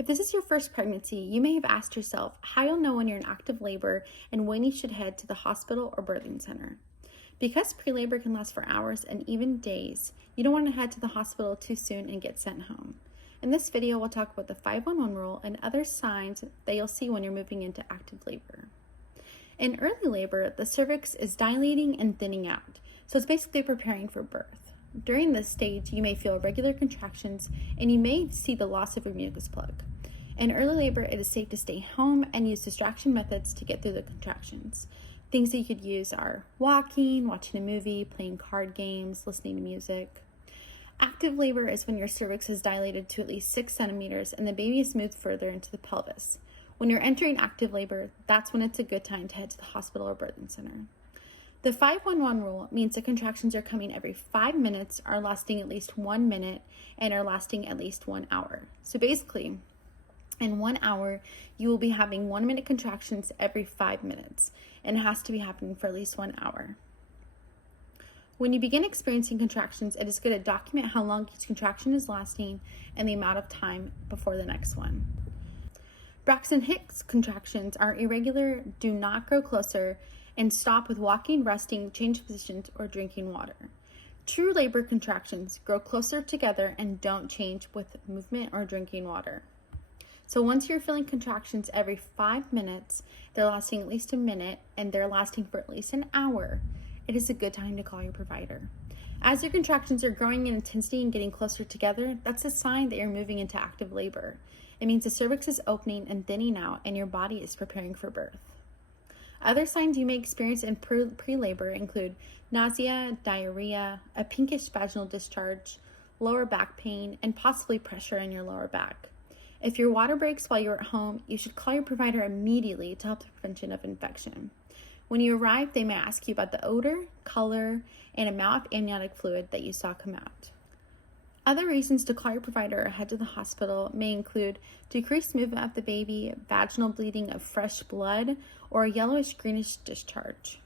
If this is your first pregnancy, you may have asked yourself how you'll know when you're in active labor and when you should head to the hospital or birthing center. Because pre-labor can last for hours and even days, you don't want to head to the hospital too soon and get sent home. In this video, we'll talk about the 511 rule and other signs that you'll see when you're moving into active labor. In early labor, the cervix is dilating and thinning out, so it's basically preparing for birth. During this stage, you may feel regular contractions and you may see the loss of your mucus plug. In early labor, it is safe to stay home and use distraction methods to get through the contractions. Things that you could use are walking, watching a movie, playing card games, listening to music. Active labor is when your cervix is dilated to at least 6 centimeters and the baby is moved further into the pelvis. When you're entering active labor, that's when it's a good time to head to the hospital or birthing center. The 511 rule means the contractions are coming every 5 minutes, are lasting at least 1 minute, and are lasting at least 1 hour. So basically, in 1 hour, you will be having 1 minute contractions every 5 minutes, and it has to be happening for at least 1 hour. When you begin experiencing contractions, it is good to document how long each contraction is lasting and the amount of time before the next one. Braxton Hicks contractions are irregular, do not grow closer, and stop with walking, resting, change positions, or drinking water. True labor contractions grow closer together and don't change with movement or drinking water. So once you're feeling contractions every 5 minutes, they're lasting at least a minute, and they're lasting for at least an hour, it is a good time to call your provider. As your contractions are growing in intensity and getting closer together, that's a sign that you're moving into active labor. It means the cervix is opening and thinning out and your body is preparing for birth. Other signs you may experience in pre-labor include nausea, diarrhea, a pinkish vaginal discharge, lower back pain, and possibly pressure in your lower back. If your water breaks while you're at home, you should call your provider immediately to help the prevention of infection. When you arrive, they may ask you about the odor, color, and amount of amniotic fluid that you saw come out. Other reasons to call your provider or head to the hospital may include decreased movement of the baby, vaginal bleeding of fresh blood, or a yellowish-greenish discharge.